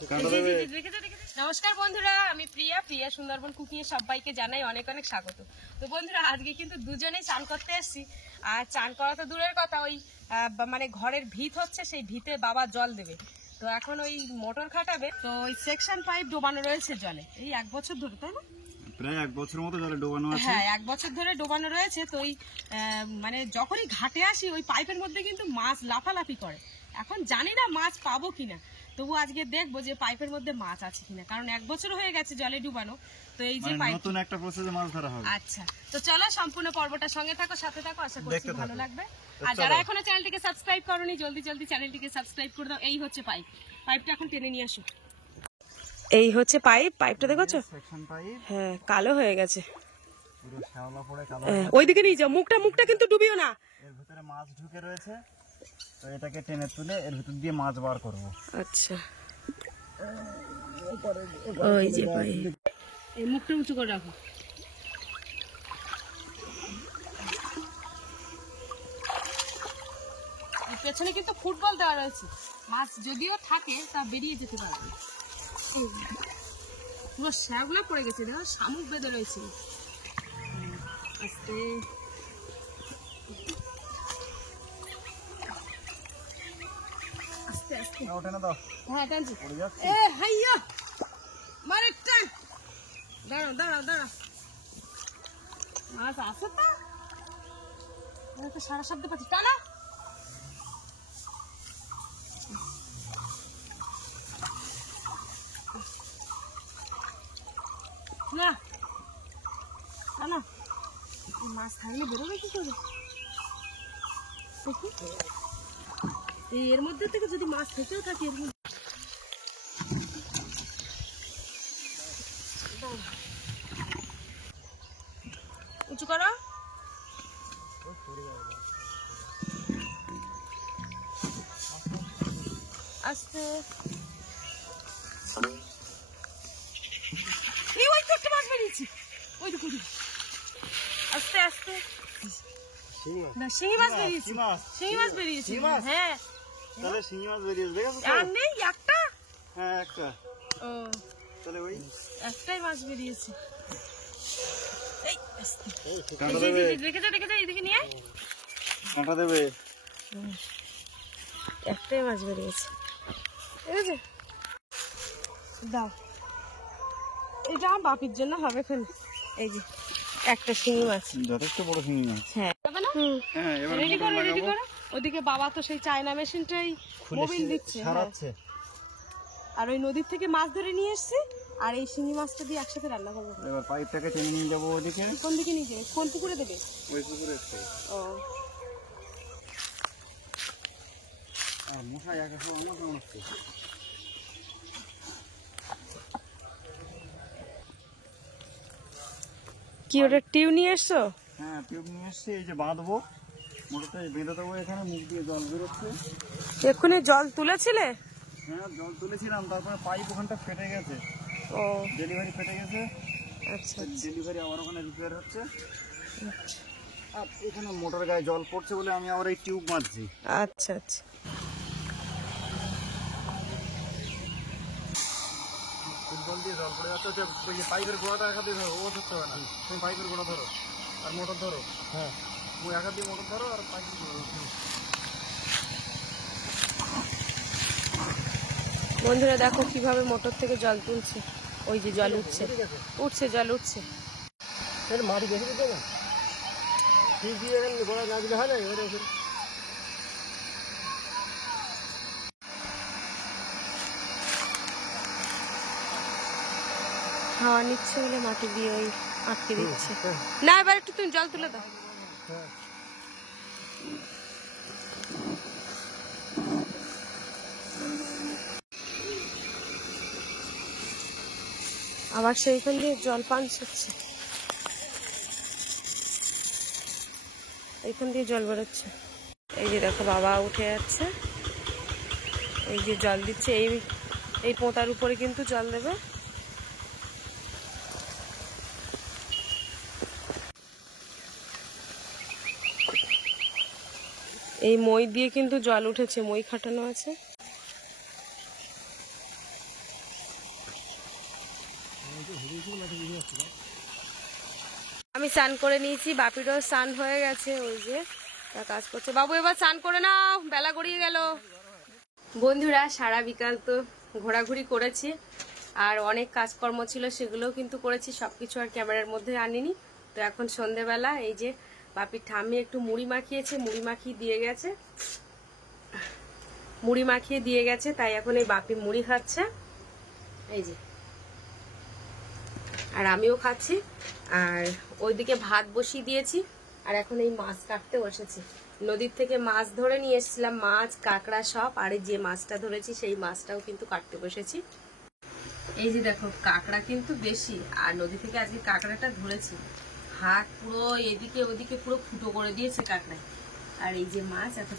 নমস্কার বন্ধুরা, আমি প্রিয়া সুন্দরবন কুকিং এ সবাইকে জানাই অনেক অনেক স্বাগত। তো বন্ধুরা, আজকে কিন্তু দুজনেই চান করতে এসেছি। আর চান করা তো দূরের কথা, ওই মানে ঘরের ভিত হচ্ছে, সেই ভিতে বাবা জল দেবে। তো এখন ওই মোটর খাটাবে, তো ওই সেকশন পাইপ ডোবানো রয়েছে জলে, এই 1 বছর ধরে, তাই না? প্রায় 1 বছরের মতো জলে ডোবানো আছে। হ্যাঁ, 1 বছর ধরে ডোবানো রয়েছে। তো ওই মানে যখনই ঘাটে আসি, ওই পাইপের মধ্যে কিন্তু মাছ লাফালাফি করে। এখন জানি না মাছ পাবো কিনা, তবু আজকে দেখবো যে পাইপের মধ্যে মাছ আছে কিনা, কারণ 1 বছর হয়ে গেছে জলে ডুবানো। তো এই যে পাইপ, নতুন একটা প্রসেসে মাছ ধরা হবে। আচ্ছা, তো চলো সম্পূর্ণ পর্বটা সঙ্গে থাকো, সাথে থাকো, আশা করছি ভালো লাগবে। আর যারা এখনো চ্যানেলটিকে সাবস্ক্রাইব করোনি, জলদি চ্যানেলটিকে সাবস্ক্রাইব করে দাও। এই হচ্ছে পাইপটা এখন টেনে নিয়ে আসো। এই হচ্ছে পাইপটা দেখছো? সেকশন পাইপ, হ্যাঁ, কালো হয়ে গেছে, পুরো শ্যাওলা পড়ে কালো। ওইদিকে নিয়ে যাও, মুখটা কিন্তু ডুবিও না। এর ভিতরে মাছ ঢুকে রয়েছে, তো এটাকে টেনে তুলে এর ভিতর দিয়ে মাছ বার করব। আচ্ছা, ওই যে পাইপ, এই মুখটা উঁচু করে রাখো। পেছনে কিন্তু ফুটবল দেওয়া রয়েছে, মাছ যদিও থাকে তা বেরিয়ে যেতে পারবে। পুরো শ্যাওলা পড়ে গেছে, দেখো শামুক বেঁধে রয়েছে। আস্তে আস্তে আস্তে, ওঠে না দাও। হ্যাঁ টানছি। পড়ে যাচ্ছে। এ হাইয়া মারে টান, দাঁড়াও। মাছ আছে তো সারা শব্দ পাচ্ছি, টানা। না মাছ থাকলে বেরোবে কি করে? এর মধ্যে থেকে যদি মাছ থেকেও থাকে, এর মধ্যে উঁচু করো। আস্তে, ওই তো একটা মাছ বেরিয়েছে, ওই দেখো, আস্তে আস্তে। না, শিঙি মাছ বেরিয়েছে। হ্যাঁ, তাহলে শিঙি মাছ বেরিয়েছে, দেখেছো? আর নেই একটা। হ্যাঁ, একটা। ও, তাহলে ওই একটাই মাছ বেরিয়েছে। এই আস্তে, কাঁটা দেবে, দেখে যা এদিকে নিয়ে কাঁটা দেবে। একটাই মাছ বেরিয়েছে, ঠিক আছে? দাও, এটা আমার বাপির জন্য হবে। এই যে একটা শিঙি মাছ, যথেষ্ট বড় শিঙি মাছ। হ্যাঁ, হ্যাঁ, এবার রেডি করো। ওদিকে বাবা তো সেই চায়না মেশিনটাই মোবিল দিচ্ছে, সারাচ্ছে। আর ওই নদীর থেকে মাছ ধরে নিয়ে এসেছি, আর এই শিঙি মাছটা দিয়ে একসাথে রান্না করবো। এবার পাইপটাকে টেনে নিয়ে যাবো ওদিকে। কোন দিকে নিয়ে যাবে? কোন পুকুরে দেবে? ওই পুকুরে। ও, আর মশাই একা সব অন্য কেমন হচ্ছে। কি ওটা টিউ নিয়ে এসছো? হ্যাঁ, টিউব নিয়ে এসছি, এই যে বাঁধবো, মোটরটা বেঁধে দেবো এখানে, মুখ দিয়ে জল বেরোচ্ছে। এক্ষুনি জল তুলেছিলে? হ্যাঁ, জল তুলেছিলাম, তারপরে পাইপ ওখানটা ফেটে গেছে। ও, ডেলিভারি ফেটে গেছে। আচ্ছা, ডেলিভারি আবার ওখানে রিপেয়ার হচ্ছে। আর এখানে মোটর গায়ে জল পড়ছে বলে আমি আবার এই টিউব মারছি। আচ্ছা। জল দিয়ে জল পড়ে যাচ্ছে, ওই যে পাইপের গোড়াটা একা দিয়ে ধরো, ও ধরতে হবে না, তুমি পাইপের গোড়া ধরো আর মোটর ধরো। হ্যাঁ, তুমি একা দিয়ে মোটর ধরো আর পাইপ ধরো। বন্ধুরা দেখো কিভাবে মোটর থেকে জল তুলছে, ওই যে জল উঠছে, জল উঠছে। মাটি বেশি দিতে না, ঠিক দিয়ে গোড়া না দিলে হয় না। হাওয়া নিচ্ছে বলে মাটি দিয়ে ওই আটকে দিচ্ছে। না, এবার একটু তুমি জল তুলে দাও। আবার সেইখান দিয়ে জল পাঞ্চ হচ্ছে, এইখান দিয়ে জল বেরোচ্ছে। এই যে দেখো বাবা উঠে যাচ্ছে, এই যে জল দিচ্ছে, এই পোঁতার উপরে কিন্তু জল দেবে। এই মই দিয়ে কিন্তু জল উঠেছে, মই খাটানো আছে। স্নান করে নিয়েছি, বাপিরও স্নান হয়ে গেছে, ওই যে তা কাজ করছে। বাবু এবার স্নান করে নাও, বেলা গড়িয়ে গেল। বন্ধুরা সারা বিকাল তো ঘোরাঘুরি করেছি, আর অনেক কাজকর্ম ছিল সেগুলোও কিন্তু করেছি, সবকিছু আর ক্যামেরার মধ্যে আনিনি। তো এখন সন্ধেবেলা এই যে বাপির ঠাম্মি একটু মুড়ি মাখিয়েছে, মুড়ি মাখিয়ে দিয়ে গেছে, তাই এখন এই বাপি মুড়ি খাচ্ছে, এই যে, আর আমিও খাচ্ছি। আর ওইদিকে ভাত বসিয়ে দিয়েছি, আর এখন এই মাছ কাটতে বসেছি। নদীর থেকে মাছ ধরে নিয়ে এসেছিলাম, মাছ কাঁকড়া সব, আর যে মাছটা ধরেছি সেই মাছটাও কিন্তু কাটতে বসেছি। এই যে দেখো কাঁকড়া কিন্তু বেশি, আর নদী থেকে আজকে কাঁকড়াটা ধরেছি, হাত পুরো এদিকে ওদিকে পুরো ফুটো করে দিয়েছে কাঁকড়ায়। আর এই যে মাছ, এত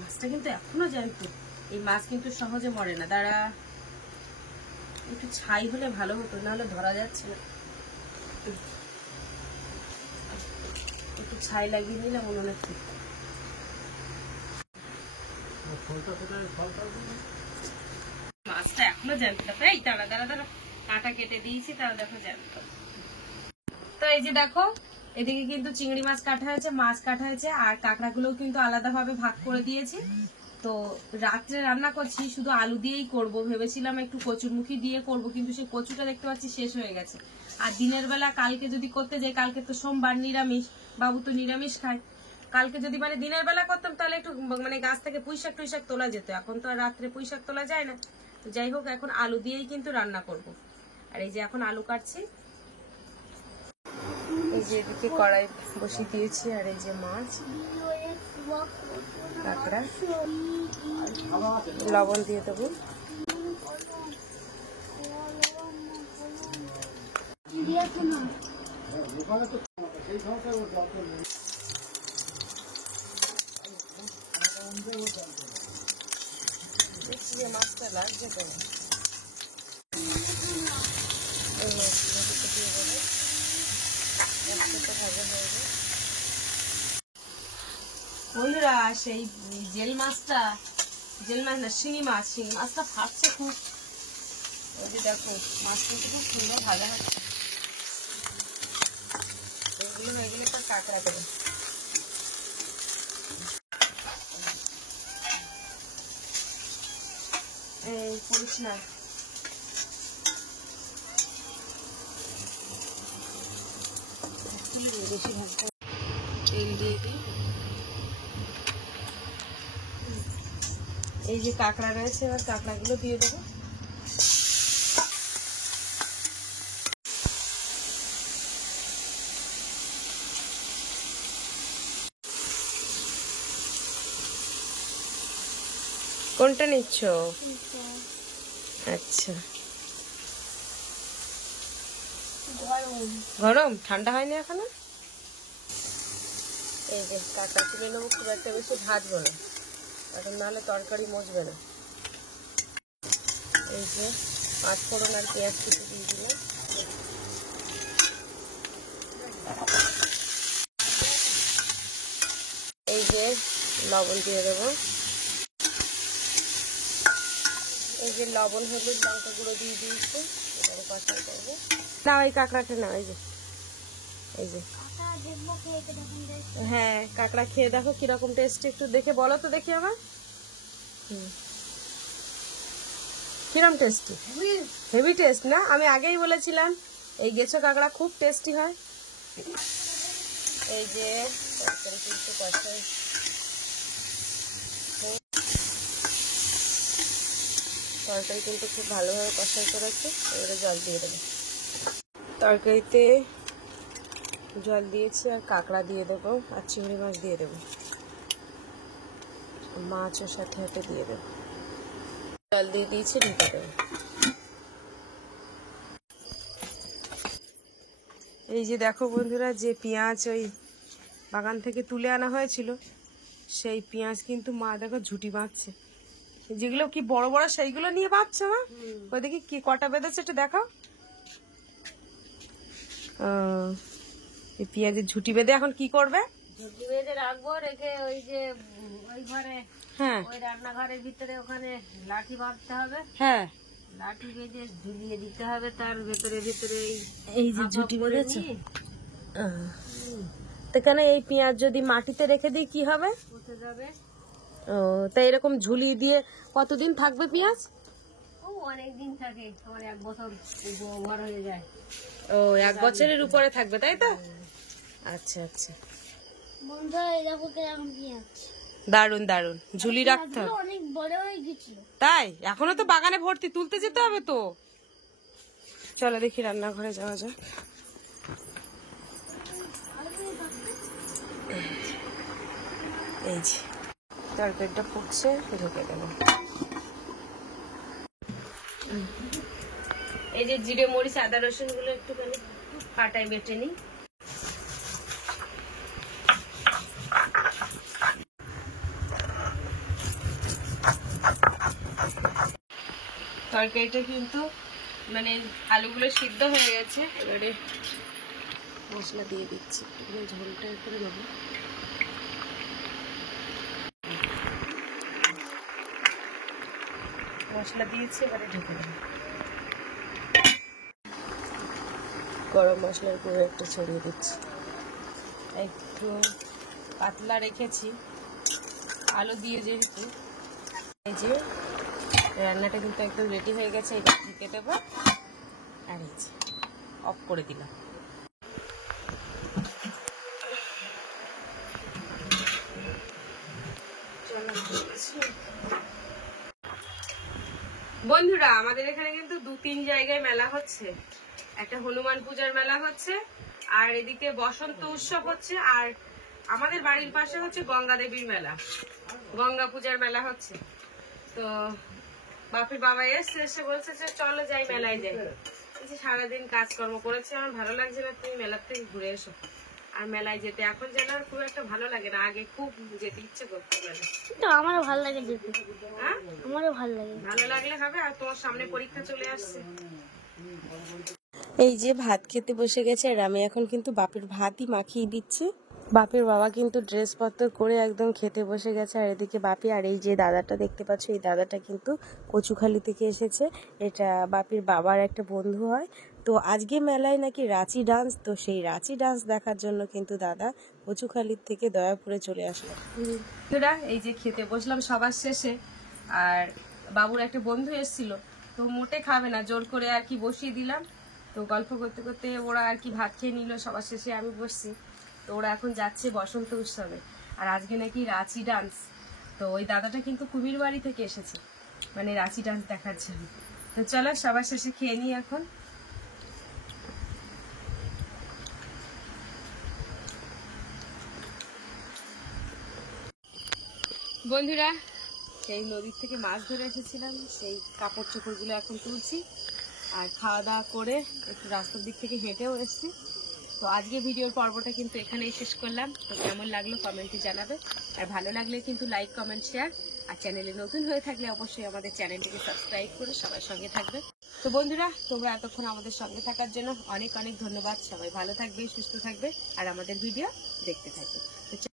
মাছটা কিন্তু এখনো জ্যান্ত, এই মাছ কিন্তু সহজে মরে না। দাঁড়া, একটু ছাই হলে ভালো হতো, নাহলে ধরা যাচ্ছে না। একটু ছাই লাগিয়ে নিলাম উনুনে। মাছটা এখনো জ্যান্ত, এই দাঁড়া দাঁড়া দাঁড়া, কাঁটা কেটে দিয়েছি, তাও দেখো জ্যান্ত। তো এই যে দেখো এদিকে কিন্তু চিংড়ি মাছ কাটা হয়েছে, মাছ কাটা হয়েছে, আর কাঁকড়াগুলোও কিন্তু আলাদাভাবে ভাগ করে দিয়েছি। তো রাত্রে রান্না করছি, শুধু আলু দিয়েই করব, ভেবেছিলাম একটু কচুরমুখী দিয়ে করব, কিন্তু সেই কচুটা দেখতে পাচ্ছি শেষ হয়ে গেছে। আর দিনের বেলা কালকে যদি করতে যাই, কালকে তো সোমবার নিরামিষ, বাবু তো নিরামিষ খায়, কালকে যদি মানে দিনের বেলা করতাম তাহলে একটু মানে গাছ থেকে পুঁইশাক টুইশাক তোলা যেত, এখন তো আর রাত্রে পুঁইশাক তোলা যায় না। তো যাই হোক, এখন আলু দিয়েই কিন্তু রান্না করব। আর এই যে এখন আলু কাটছি, এই যে এদিকে কড়াই বসিয়ে দিয়েছি, আর এই যে মাছ কাঁকড়া, লবণ দিয়ে দেবো। মাছটা লাগছে তো, বন্ধুরা সেই জেল মাছ না শিঙি মাছটা ফাটছে খুব। ওই যে দেখো মাছটা খুব সুন্দর ভাজা হচ্ছে, এগুলো হয়ে গেলে পর কাঁকড়া দেবে। এই করিস না, বেশি ভাজতে, তেল দিয়ে দিই। এই যে কাঁকড়া রয়েছে, এবার কাঁকড়াগুলো দিয়ে দেবো। কোনটা নিচ্ছ? আচ্ছা, গরম, ঠান্ডা হয়নি এখনো। এই যে কাঁকড়া তুলে নেবো, খুব একটা বেশি ভাজবো না, এখন নাহলে তরকারি মজবে না। এই যে পাঁচ ফোড়ন আর পেঁয়াজ কুচি দিয়ে দিলাম। এই যে লবণ দিয়ে দেবো, এই যে লবণ হলুদ লঙ্কা গুঁড়ো দিয়ে দিয়েছি, এবারে কষা করবো। নাও এই কাঁকড়াটা নাও, এই যে হ্যাঁ কাঁকড়া খেয়ে দেখো কিরকম টেস্ট, একটু দেখে বলো তো দেখি আমার। কিরম টেস্টি? হেভি টেস্ট না? আমি আগেই বলেছিলাম এই গেছো কাঁকড়া খুব টেস্টি হয়। এই যে তরকারি কিন্তু কষাই, তরকারি কিন্তু খুব ভালোভাবে কষাই করেছে। এবারে জল দিয়ে দেবো, তরকারিতে জল দিয়েছি, আর কাঁকড়া দিয়ে দেবো, আর চিংড়ি মাছ দিয়ে দেবো, মাছও সাথে সাথে দিয়ে দেবো। জল দিয়ে দিয়েছি, ঢেকে দেবো। এই যে দেখো বন্ধুরা, যে পেঁয়াজ ওই বাগান থেকে তুলে আনা হয়েছিল, সেই পেঁয়াজ কিন্তু মা দেখো ঝুটি বাঁধছে। যেগুলো কি বড় বড় সেইগুলো নিয়ে বাঁধছে মা। ওই দেখি কি কটা বেঁধেছে একটু দেখাও। এই পেঁয়াজের ঝুটি বেঁধে এখন কি করবে? ঝুটি বেঁধে রাখবো, রেখে ওই যে ওই ঘরে, হ্যাঁ ওই রান্নাঘরের ভিতরে ওখানে লাঠি বাঁধতে হবে। হ্যাঁ লাঠি বেঁধে ঝুলিয়ে দিতে হবে, তার ভেতরে ভেতরে এই যে ঝুটি বেঁধেছে। এখানে এই পেঁয়াজ যদি মাটিতে রেখে দিই কি হবে? পচে যাবে। ও, তাই এরকম ঝুলি দিয়ে কতদিন থাকবে পেঁয়াজ? ও অনেক দিন থাকে, আমার 1 বছর ওভার হয়ে যায়। ও, 1 বছরের উপরে থাকবে তাই তো? আচ্ছা আচ্ছা, বন্ধুরা এই দেখো কেমন পেঁয়াজ, দারুন দারুন, ঝুলি রাখতে হবে। অনেক বড় হয়ে গেছিল। তাই এখনো তো বাগানে ভর্তি, তুলতে যেতে হবে তো। চলো দেখি রান্নাঘরে যাওয়া যাক। এই যে তরকারিটা ফুটছে, ঢুকে দেব। এই যে জিরে মরিচ আদা রসুন গুলো একটুখানি পাটায় বেটে নিই। তরকারিটা কিন্তু মানে আলুগুলো সিদ্ধ হয়ে গেছে, এবারে মশলা দিয়ে দিচ্ছি, ঝোলটা করে দেবো। মশলা দিয়েছি, এবারে ঢেকে দেবো। গরম মশলার গুঁড়ো একটু ছড়িয়ে দিচ্ছি, একটু পাতলা রেখেছি আলু দিয়ে যেহেতু। এই যে রান্নাটা কিন্তু একদম রেডি হয়ে গেছে, এটা ঢেকে দেবো। আর এই যে অফ করে দিলাম। বন্ধুরা আমাদের এখানে কিন্তু 2-3 জায়গায় মেলা হচ্ছে। একটা হনুমান পূজার মেলা হচ্ছে, আর এদিকে বসন্ত উৎসব হচ্ছে, আর আমাদের বাড়ির পাশে হচ্ছে গঙ্গা দেবীর মেলা, গঙ্গা পূজার মেলা হচ্ছে। তো বাপির বাবা এসে বলছে যে চলো যাই মেলায় যাই। সারাদিন কাজকর্ম করেছে, আমার ভালো লাগছে না, তুমি মেলার থেকে ঘুরে এসো। আর মেলায় যেতে এখন যেন আর খুব একটা ভালো লাগে না, আগে খুব যেতে ইচ্ছে করতে মেলা। আমারও ভালো লাগে যেতে। হ্যাঁ, আমারও ভালো লাগে। ভালো লাগলে হবে। আর তোমার সামনে পরীক্ষা চলে আসছে। এই যে ভাত খেতে বসে গেছে, আর আমি এখন কিন্তু বাপের ভাতই মাখিয়ে দিচ্ছি। বাপের বাবা কিন্তু ড্রেসপত্র করে একদম খেতে বসে গেছে, আর এদিকে বাপি আর এই যে দাদাটা দেখতে পাচ্ছ, এই দাদাটা কিন্তু কচুখালি থেকে এসেছে। এটা বাপির বাবার একটা বন্ধু হয়। তো আজকে মেলায় নাকি রাঁচি ডান্স, তো সেই রাঁচি ডান্স দেখার জন্য কিন্তু দাদা কচুখালির থেকে দয়াপুরে চলে আসলো। এই যে খেতে বসলাম সবার শেষে, আর বাবুর একটা বন্ধু এসেছিল, তো মোটে খাবে না, জোর করে আর কি বসিয়ে দিলাম। তো গল্প করতে করতে ওরা আর কি ভাত খেয়ে নিল, সবার শেষে আমি বসছি। তো ওরা এখন যাচ্ছে বসন্ত উৎসবে, আর আজকে নাকি রাঁচি ডান্স। তো ওই দাদাটা কিন্তু কুমির বাড়ি থেকে এসেছে, মানে রাঁচি ডান্স দেখার জন্য। তো চলো সবার শেষে খেয়ে নিই এখন। বন্ধুরা সেই নদীর থেকে মাছ ধরে এসেছিলাম, সেই কাপড় চোপড়গুলো এখন তুলছি, আর খাওয়া দাওয়া করে একটু রাস্তার দিক থেকে হেঁটেও এসেছি। তো আজকে ভিডিওর পর্বটা কিন্তু এখানেই শেষ করলাম। তো কেমন লাগলো কমেন্টে জানাবে, আর ভালো লাগলে কিন্তু লাইক কমেন্ট শেয়ার, আর চ্যানেলে নতুন হয়ে থাকলে অবশ্যই আমাদের চ্যানেলটিকে সাবস্ক্রাইব করে সবার সঙ্গে থাকবে। তো বন্ধুরা তোমরা এতক্ষণ আমাদের সঙ্গে থাকার জন্য অনেক অনেক ধন্যবাদ। সবাই ভালো থাকবে, সুস্থ থাকবে, আর আমাদের ভিডিও দেখতে থাকবে।